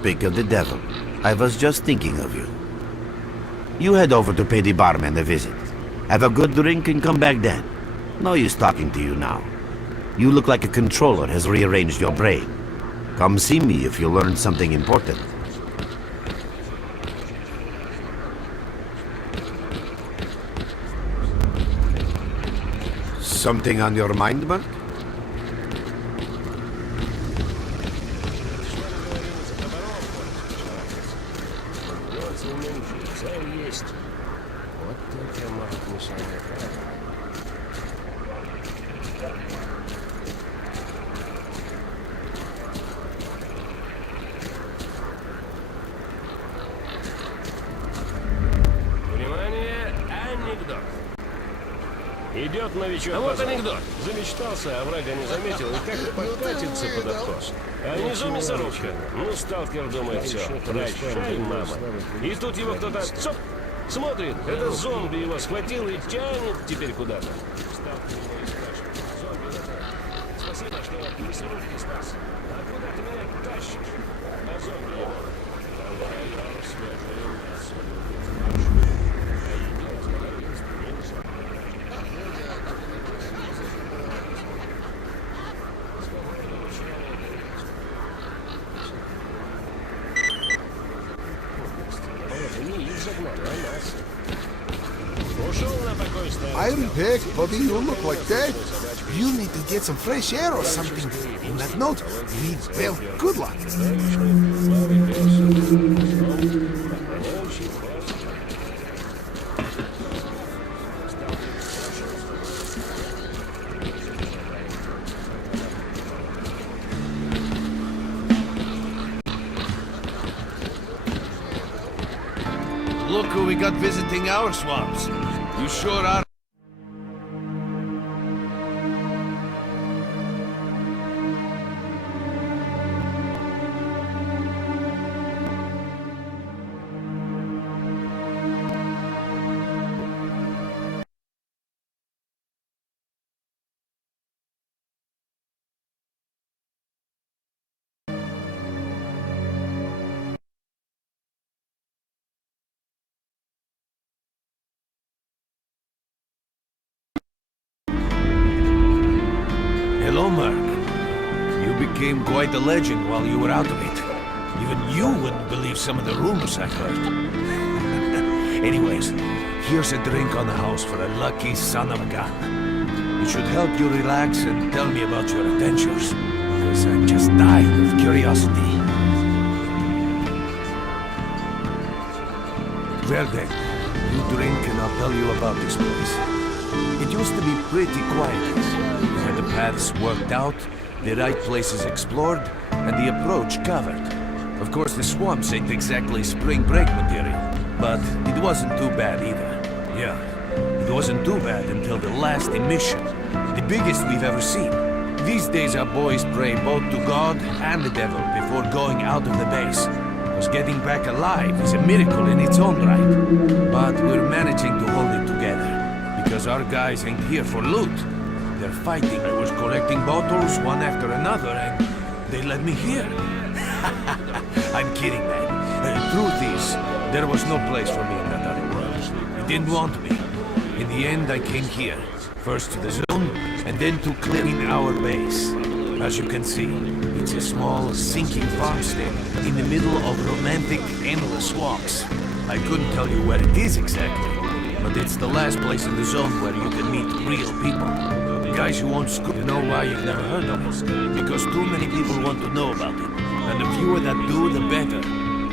speak of the devil. I was just thinking of you. You head over to pay the barman a visit. Have a good drink and come back then. No use talking to you now. You look like a controller has rearranged your brain. Come see me if you learn something important. Something on your mind, Mark? Идет новичок. А вот анекдот. Замечтался, а врага не заметил, и как покатится под откос. А внизу мясорубка. Ну, сталкер думает, все, прощай, мама. И тут его кто-то, цоп, смотрит, это зомби его схватил и тянет теперь куда-то. Сталкер его и спрашивает. Зомби это. Спасибо, что от мясорубки спас. А куда ты меня тащишь? А зомби его. Давай расскажем о своем. Iron Pick, buddy, you look like that. You need to get some fresh air or something. On that note, well, good luck. Look who we got visiting our swamps. You sure are. Hello, Mark. You became quite a legend while you were out of it. Even you wouldn't believe some of the rumors I heard. Anyways, here's a drink on the house for a lucky son of a gun. It should help you relax and tell me about your adventures, because I'm just dying of curiosity. Well then, you drink and I'll tell you about this place. It used to be pretty quiet. The paths worked out, the right places explored, and the approach covered. Of course, the swamps ain't exactly spring break material, but it wasn't too bad either. Yeah, it wasn't too bad until the last emission, the biggest we've ever seen. These days our boys pray both to God and the devil before going out of the base. Because getting back alive is a miracle in its own right. But we're managing to hold it together, because our guys ain't here for loot. They're fighting. I was collecting bottles one after another, and they led me here. I'm kidding, man. Truth is, there was no place for me in that other world. It didn't want me. In the end, I came here. First to the zone, and then to clearing our base. As you can see, it's a small, sinking farmstead in the middle of romantic, endless swamps. I couldn't tell you where it is exactly, but it's the last place in the zone where you can meet real people. Guys who won't scoop. You know why you've never heard of it? Because too many people want to know about it. And the fewer that do, the better.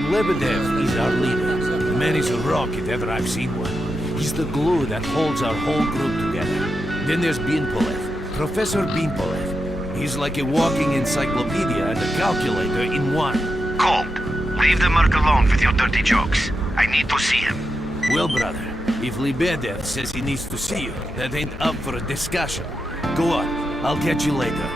Lebedev is our leader. The man is a rock if ever I've seen one. He's the glue that holds our whole group together. Then there's Binpolev, Professor Binpolev. He's like a walking encyclopedia and a calculator in one. Colt, leave the Merc alone with your dirty jokes. I need to see him. Well, brother, if Lebedev says he needs to see you, that ain't up for a discussion. Go on, I'll catch you later.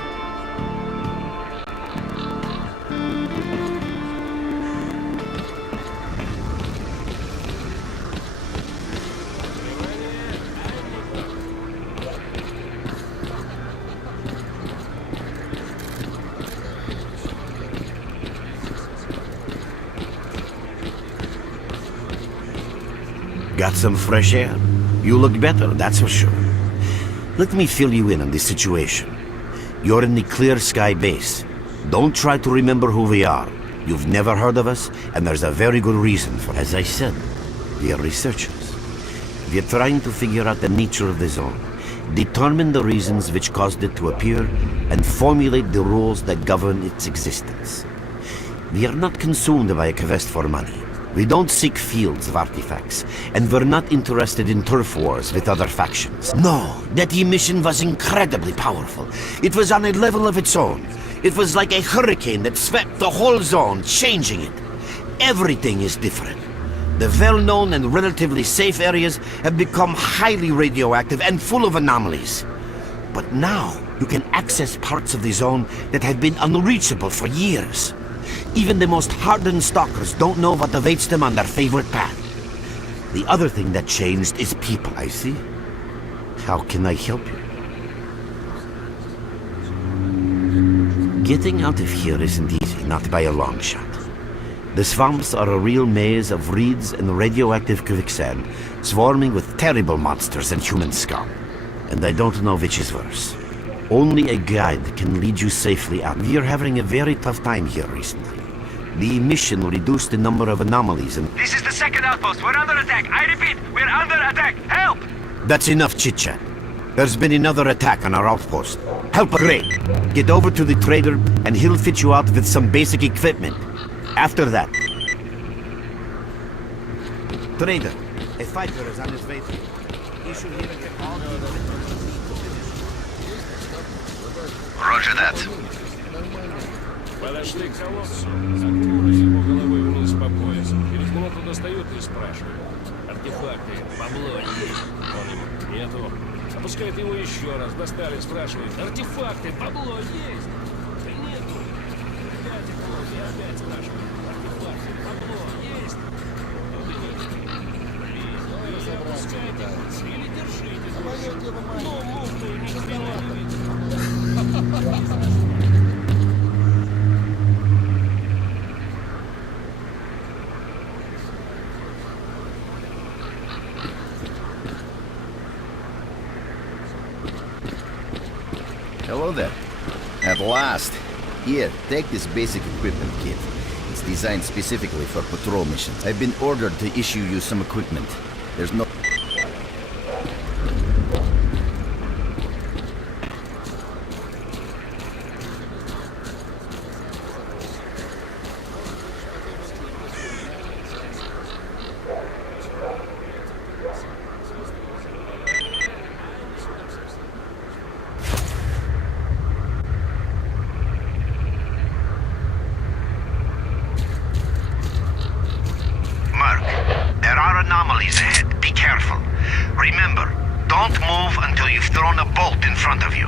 got some fresh air? You look better, that's for sure. Let me fill you in on the situation. You're in the Clear Sky base. Don't try to remember who we are. You've never heard of us, and there's a very good reason for it. As I said, we are researchers. We're trying to figure out the nature of the zone, determine the reasons which caused it to appear, and formulate the rules that govern its existence. We are not consumed by a quest for money. We don't seek fields of artifacts, and we're not interested in turf wars with other factions. No, that emission was incredibly powerful. It was on a level of its own. It was like a hurricane that swept the whole zone, changing it. Everything is different. The well-known and relatively safe areas have become highly radioactive and full of anomalies. But now, you can access parts of the zone that have been unreachable for years. Even the most hardened stalkers don't know what awaits them on their favorite path. The other thing that changed is people. I see. How can I help you? Getting out of here isn't easy, not by a long shot. The swamps are a real maze of reeds and radioactive quicksand, swarming with terrible monsters and human scum. And I don't know which is worse. Only a guide can lead you safely out. We are having a very tough time here recently. The emission reduced the number of anomalies and... This is the second outpost. We're under attack. I repeat, we're under attack. Help! That's enough chit-chat. There's been another attack on our outpost. Help a great. Get over to the trader and he'll fit you out with some basic equipment. After that... Trader, a fighter is on his way to you. He should hear it all. Roger that. Подошли к колодцу, окунулись его головой вниз по пояс. Через минуту достают и спрашивают. Артефакты, бабло есть? Он им, нету. Опускает его еще раз, достали, спрашивают. Артефакты, бабло есть? Да нету. Опять окунули, опять спрашивают. Артефакты, бабло есть? Или опускайте, или держите. Ну, мутную, ни хрена не видите. Hello there. At last. Here, take this basic equipment kit. It's designed specifically for patrol missions. I've been ordered to issue you some equipment. There's no... Anomalies ahead. Be careful. Remember, don't move until you've thrown a bolt in front of you.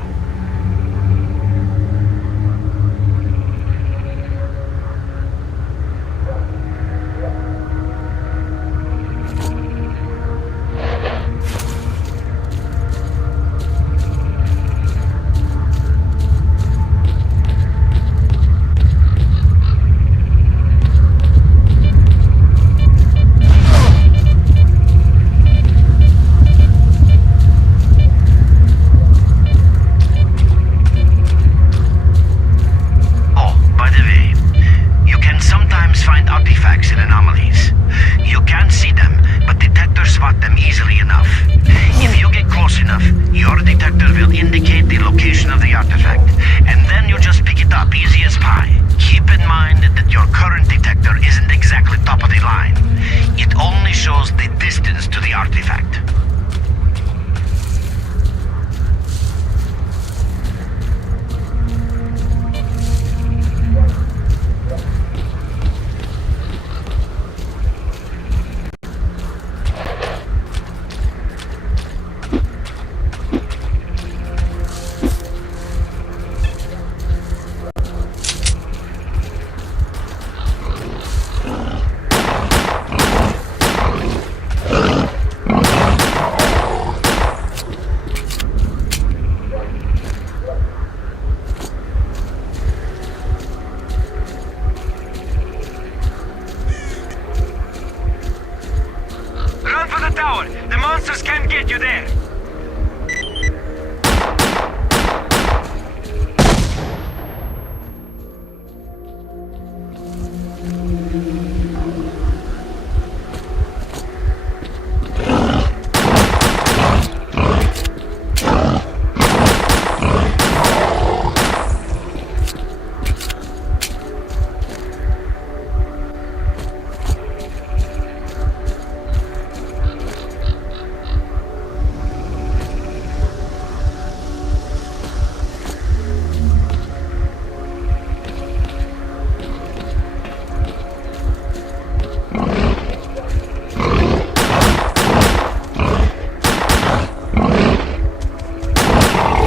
you there.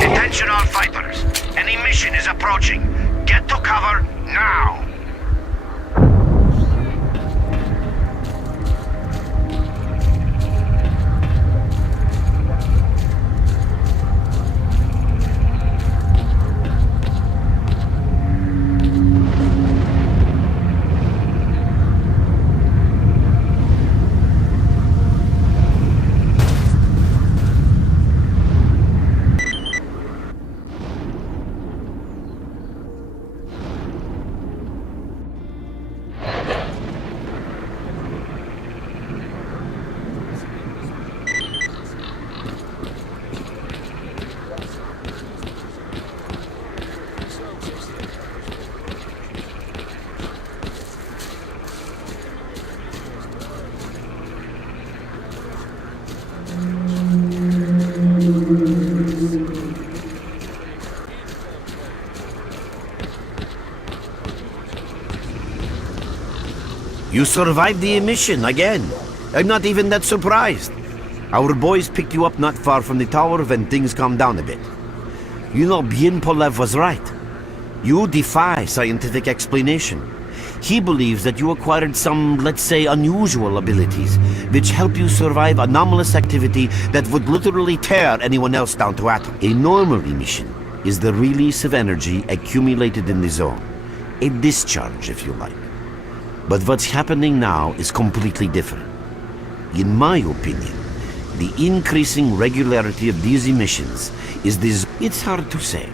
Attention all fighters. An emission is approaching. Get to cover now. You survived the emission again. I'm not even that surprised. Our boys picked you up not far from the tower when things calmed down a bit. You know, Polev was right. You defy scientific explanation. He believes that you acquired some, let's say, unusual abilities, which help you survive anomalous activity that would literally tear anyone else down to atoms. A normal emission is the release of energy accumulated in the zone. A discharge, if you like. But what's happening now is completely different. In my opinion, the increasing regularity of these emissions is this. It's hard to say.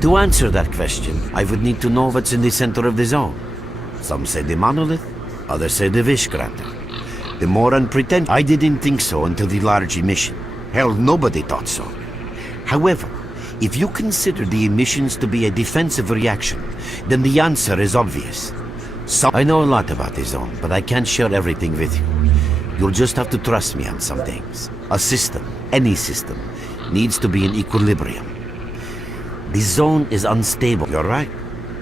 To answer that question, I would need to know what's in the center of the zone. Some say the monolith, others say the wish granter. The more unpretentious. I didn't think so until the large emission. Hell, nobody thought so. However, if you consider the emissions to be a defensive reaction, then the answer is obvious. I know a lot about the zone, but I can't share everything with you. You'll just have to trust me on some things. A system, any system, needs to be in equilibrium. The zone is unstable, you're right.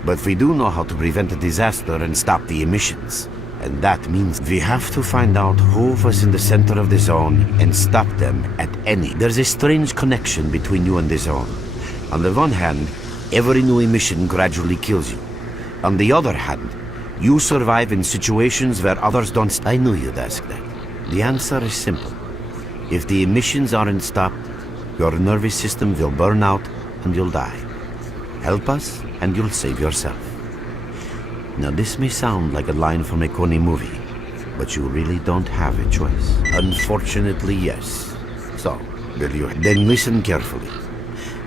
But we do know how to prevent a disaster and stop the emissions. And that means we have to find out who was in the center of the zone and stop them at any. There's a strange connection between you and the zone. On the one hand, every new emission gradually kills you. On the other hand, you survive in situations where others don't. I knew you'd ask that. The answer is simple. If the emissions aren't stopped, your nervous system will burn out and you'll die. Help us and you'll save yourself. Now this may sound like a line from a corny movie, but you really don't have a choice. Unfortunately, yes. So, will you? Then listen carefully.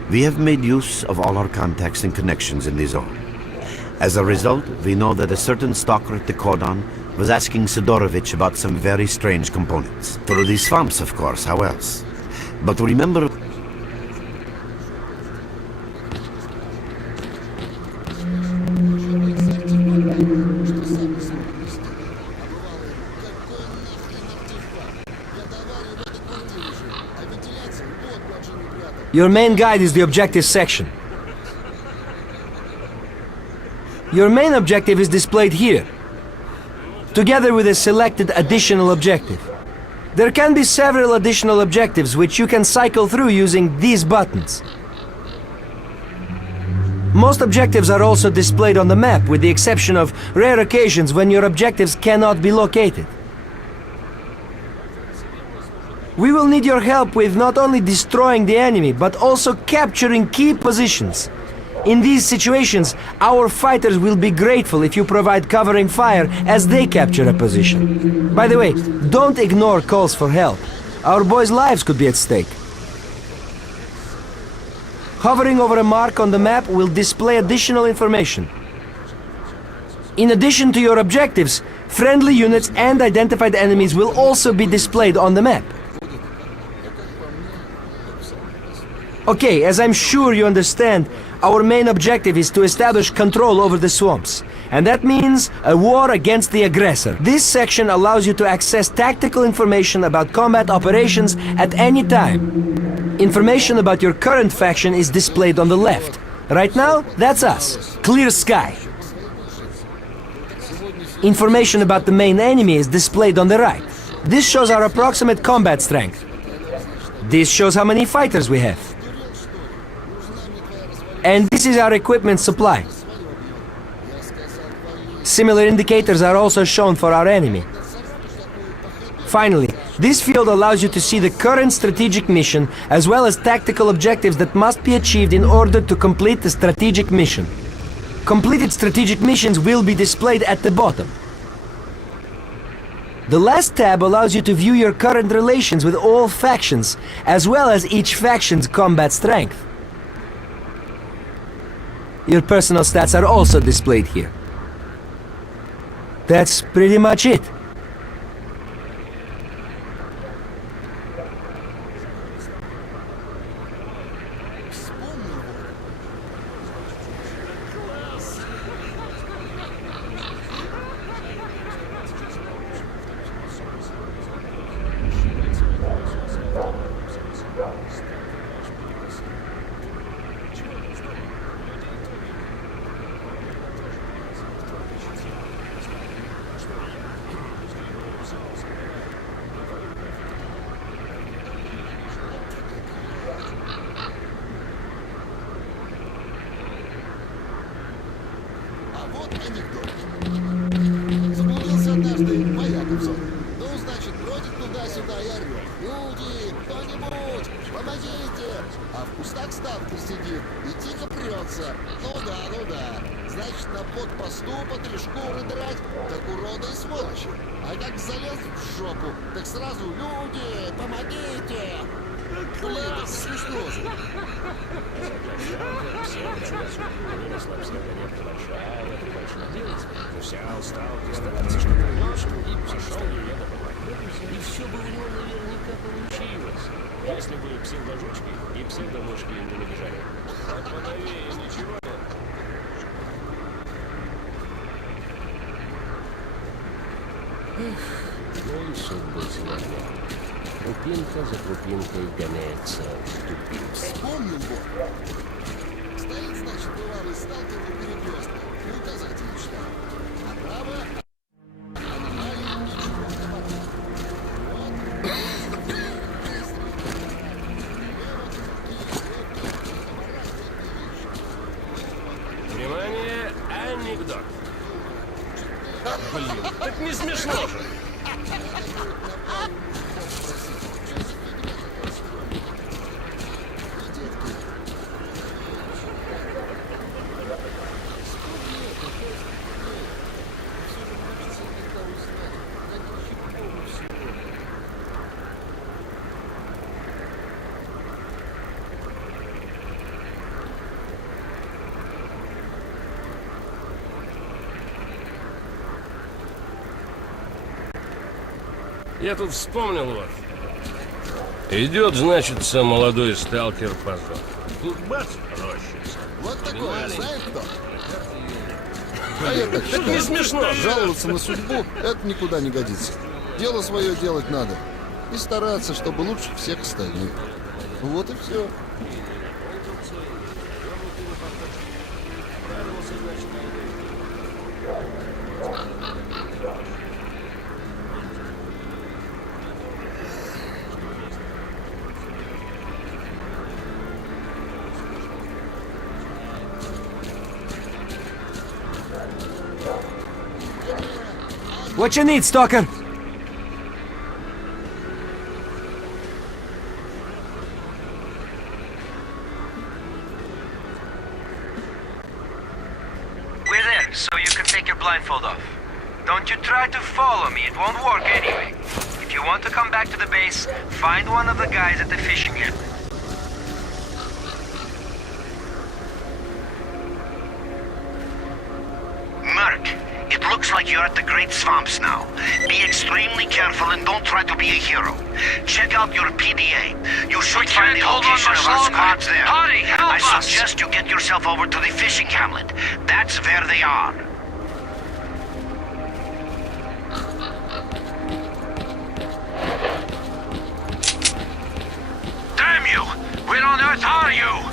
We have made use of all our contacts and connections in the zone. As a result, we know that a certain stalker at the cordon was asking Sidorovich about some very strange components. Through the swamps, of course, how else? But remember... Your main guide is the objective section. Your main objective is displayed here, together with a selected additional objective. There can be several additional objectives which you can cycle through using these buttons. Most objectives are also displayed on the map, with the exception of rare occasions when your objectives cannot be located. We will need your help with not only destroying the enemy, but also capturing key positions. In these situations, our fighters will be grateful if you provide covering fire as they capture a position. By the way, don't ignore calls for help. our boys' lives could be at stake. Hovering over a mark on the map will display additional information. In addition to your objectives, friendly units and identified enemies will also be displayed on the map. Okay, as I'm sure you understand, our main objective is to establish control over the swamps. And that means a war against the aggressor. This section allows you to access tactical information about combat operations at any time. Information about your current faction is displayed on the left. Right now, that's us. Clear sky. Information about the main enemy is displayed on the right. This shows our approximate combat strength. This shows how many fighters we have. And this is our equipment supply. Similar indicators are also shown for our enemy. Finally, this field allows you to see the current strategic mission as well as tactical objectives that must be achieved in order to complete the strategic mission. Completed strategic missions will be displayed at the bottom. The last tab allows you to view your current relations with all factions, as well as each faction's combat strength. Your personal stats are also displayed here. That's pretty much it. Вот анекдот. Заблудился однажды Маяков. Ну, значит, бродит туда-сюда и орёт. Люди, кто-нибудь, помогите! А в кустах сталкер сидит и тихо прется. Ну да. Значит, на блокпосту по 3 шкуры драть, так урода и сволочи. А как залез в жопу, так сразу люди, помогите! Блин, это смешно же. Взял, стал стараться что-то лучше, и пошел еду помогать. И все бы у него наверняка получилось, если бы псевдожучки и псевдомушки не набежали. А поновее ничего нет. Ну и судьбы злая. Крупинка за крупинкой гоняется в тупик. Вспомнил бы. Стоит, значит, бывалый сталкер на перекрестке. И указатель читал. Направо. Внимание, анекдот. Блин, так не смешно же. Я тут вспомнил вот. Идет, значится, молодой сталкер по зоне. Тут бац, рощица. Вот такое, знаешь кто? А это Так не смешно. жаловаться на судьбу, это никуда не годится. Дело свое делать надо. И стараться, чтобы лучше всех остальных. Вот и все. What you need, Stalker? We're there, so you can take your blindfold off. Don't you try to follow me, it won't work anyway. If If you want to come back to the base, find one of the guys at the fishing hamlet. Merc, it looks like you're at the Great Swamps now. Be extremely careful and don't try to be a hero. Check out your PDA. You should find the location of our squads there. Hurry, help I us! suggest you get yourself over to the fishing hamlet. That's where they are. Damn you! Where on earth are you?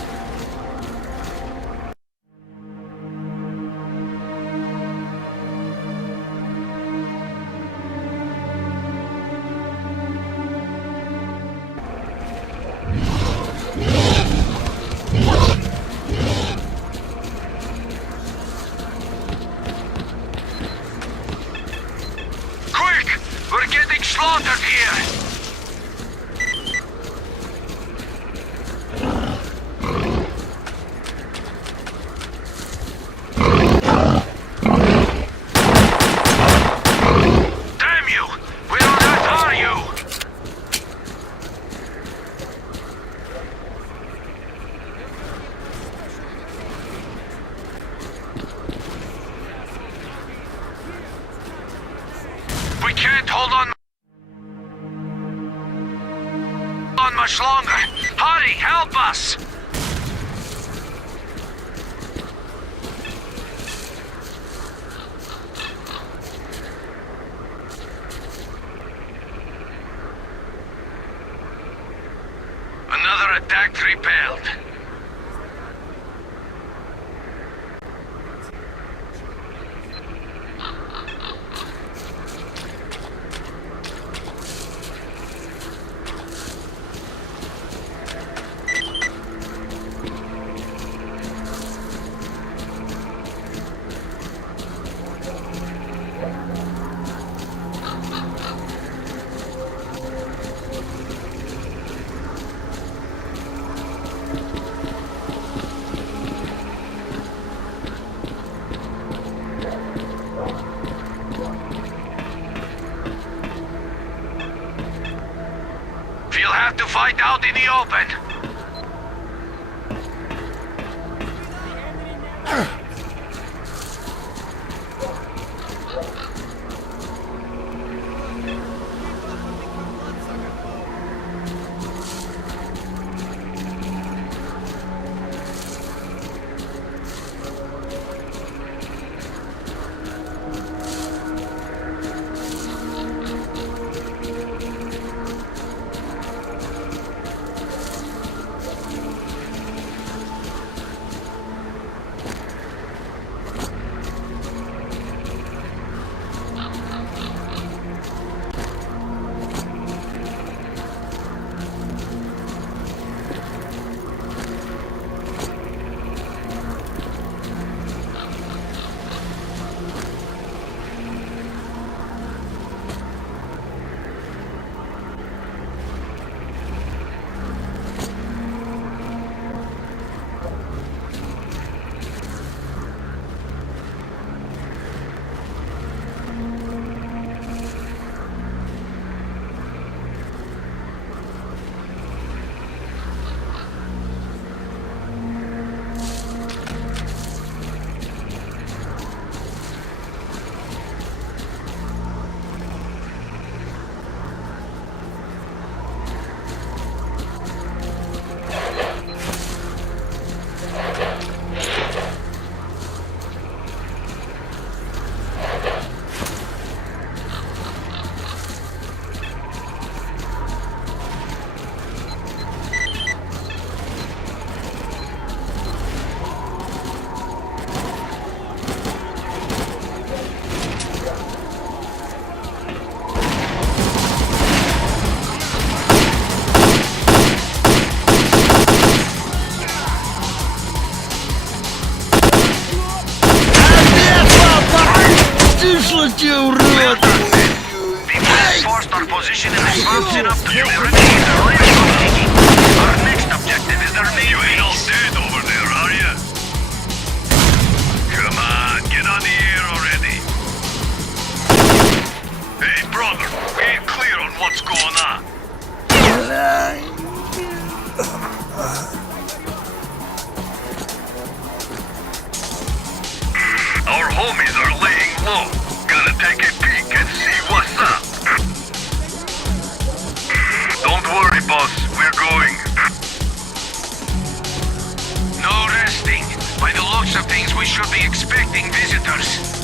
Quick! We're getting slaughtered here! Damn you! Where on earth are you? We can't hold on much longer. Hurry, help us! Another attack repelled. You'll have to fight out in the open. position in the swamps enough to deliver the ready for taking. Our next objective is their main You ain't all base. dead over there, are you? Come on, get on the air already. Hey, brother, we ain't clear on what's should be expecting visitors.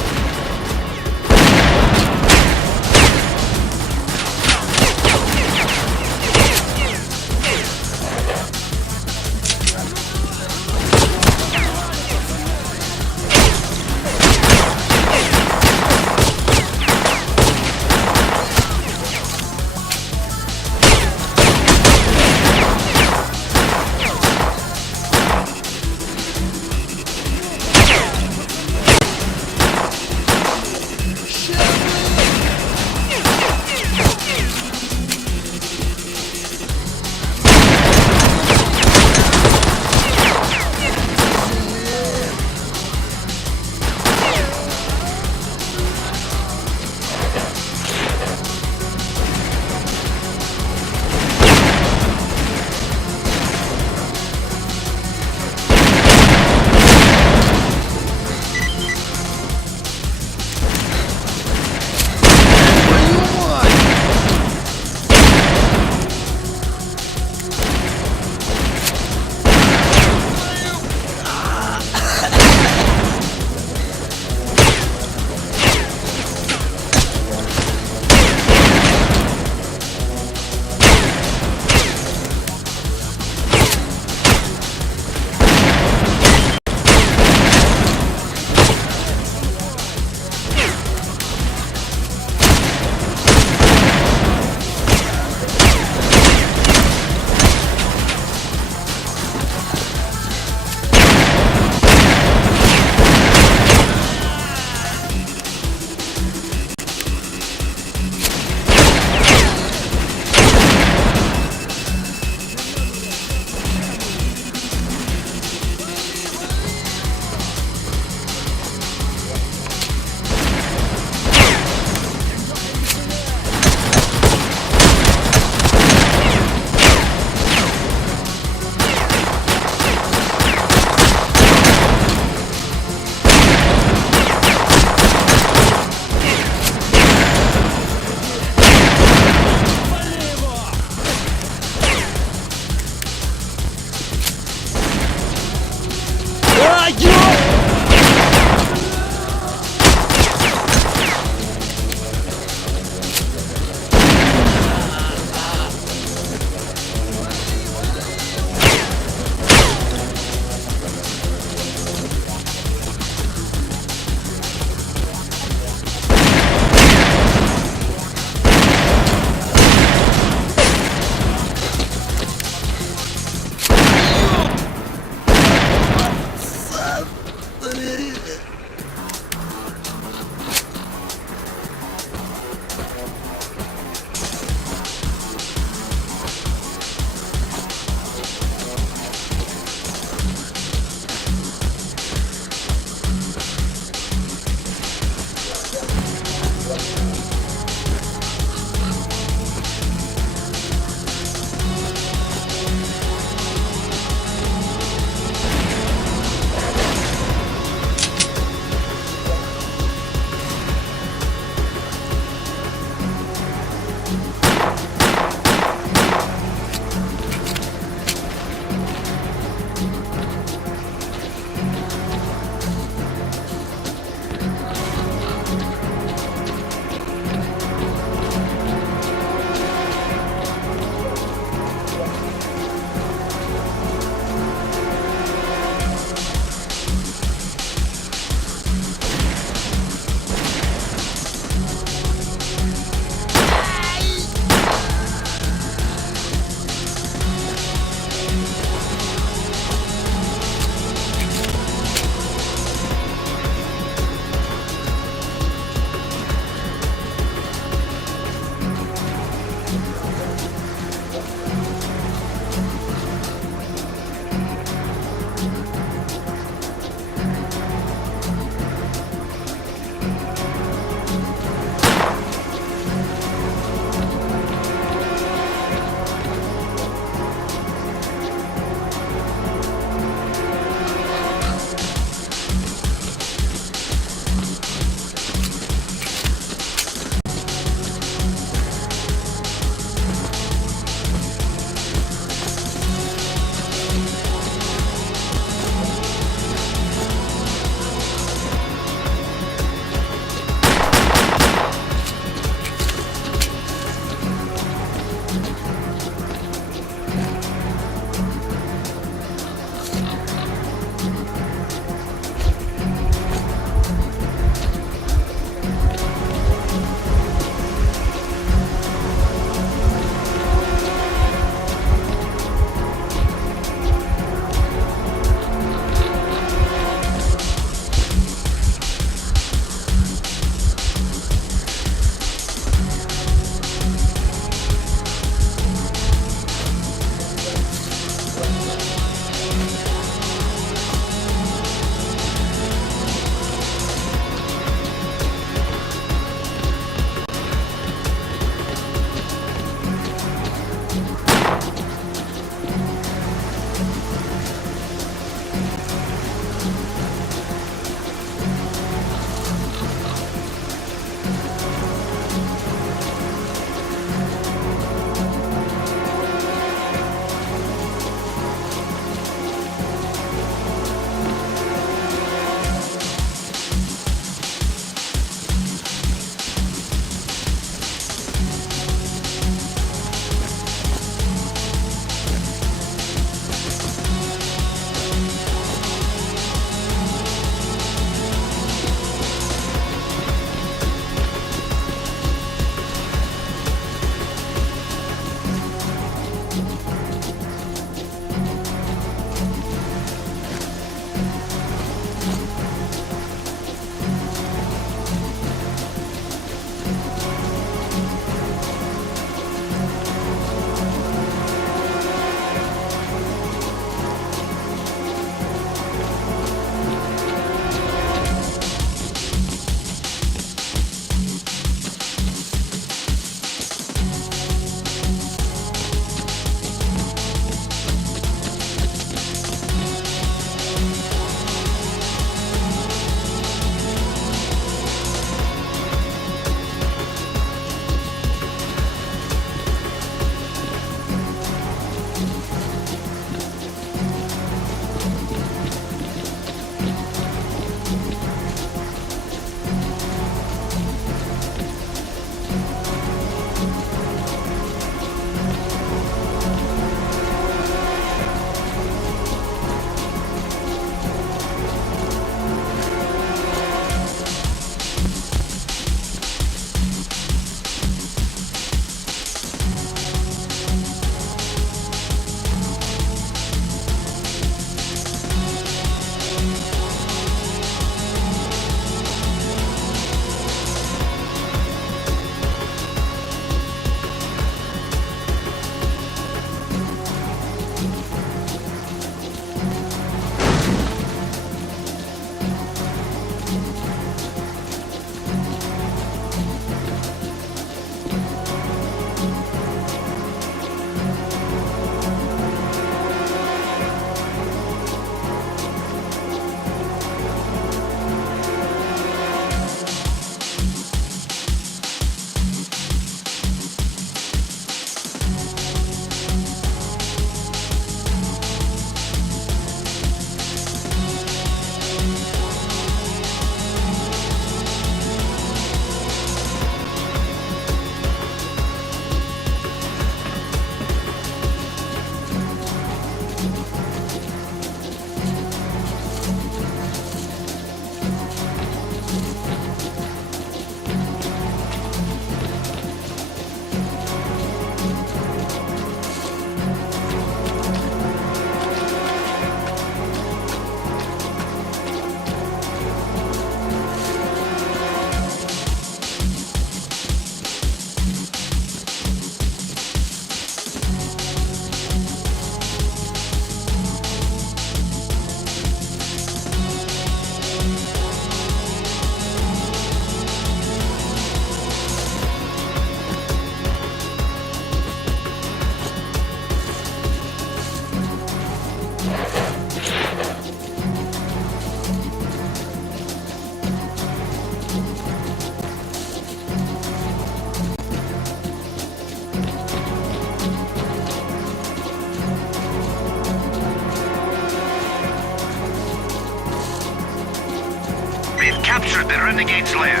We've captured the Renegade's lair.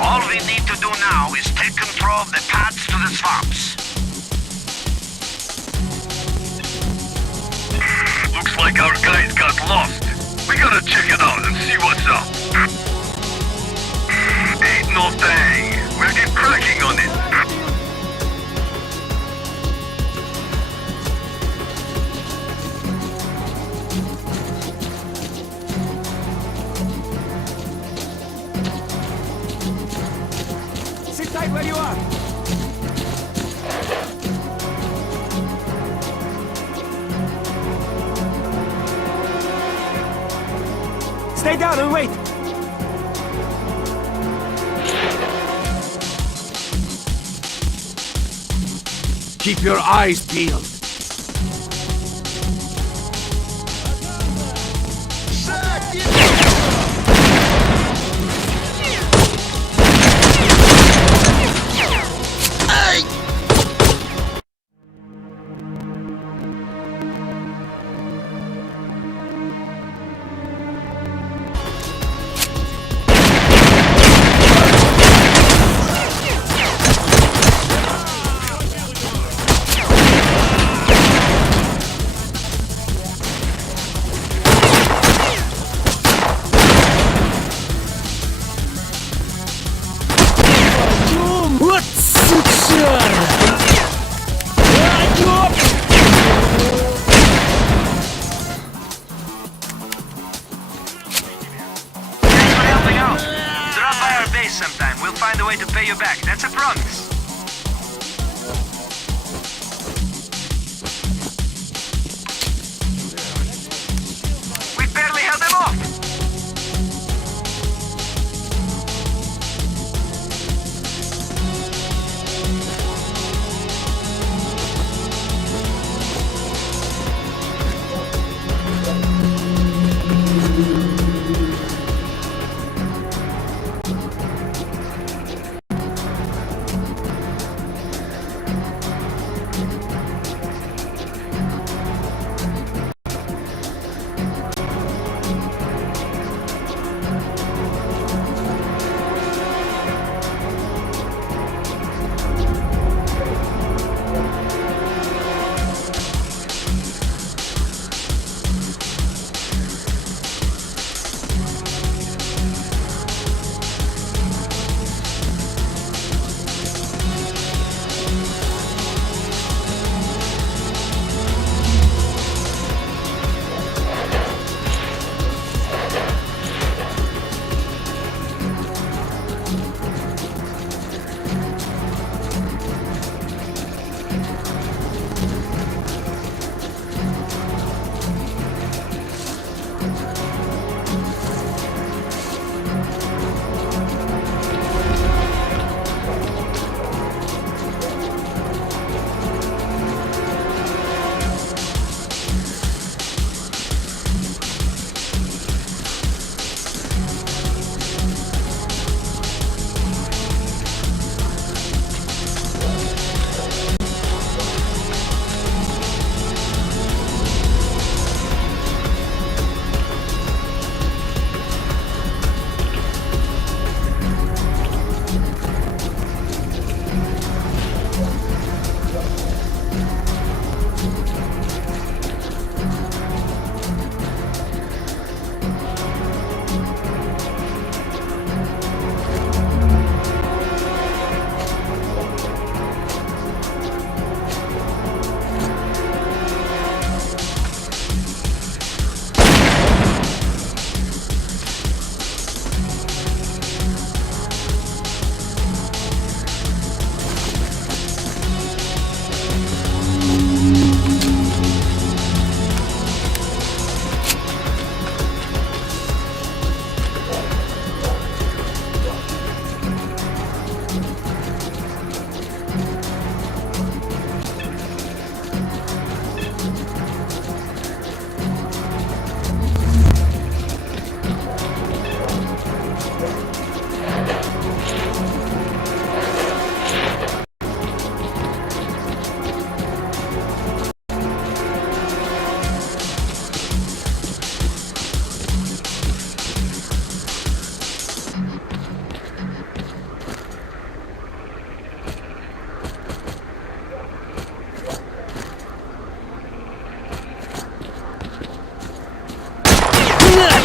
All we need to do now is take control of the paths to the swamps. Looks like our guys got lost. We gotta check it out and see what's up. Ain't no thing. We'll get cracking on it. Sit tight where you are. Stay down and wait. Keep your eyes peeled. Thanks for helping out. Drop by our base sometime. We'll find a way to pay you back. That's a promise. We barely held them off.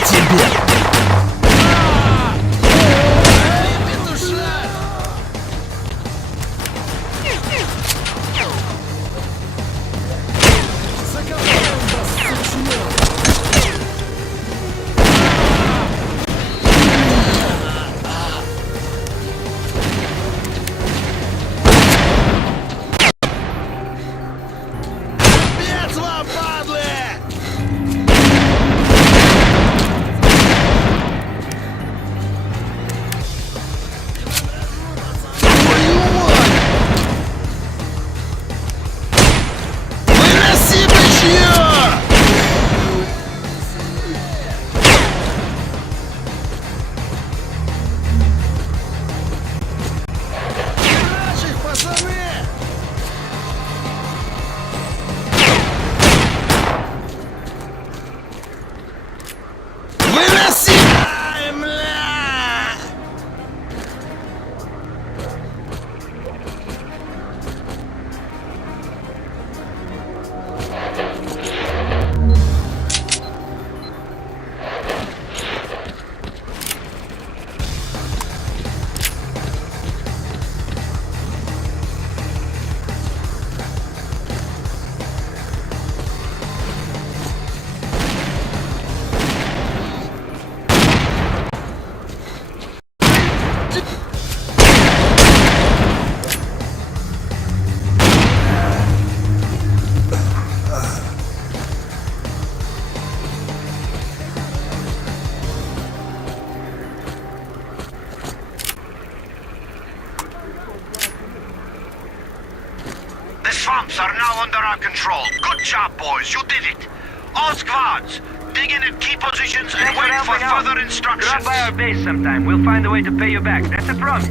тебе! The swamps are now under our control. Good job, boys. You did it. All squads, dig in at key positions and Thanks for wait for helping out. further instructions. Drop by our base sometime. We'll find a way to pay you back. That's a promise.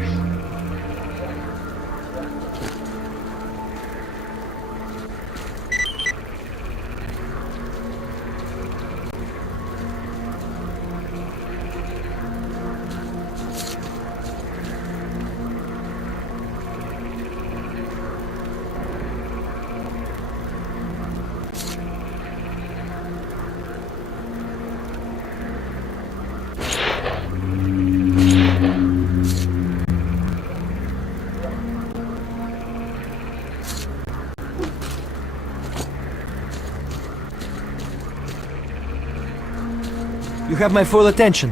You have my full attention.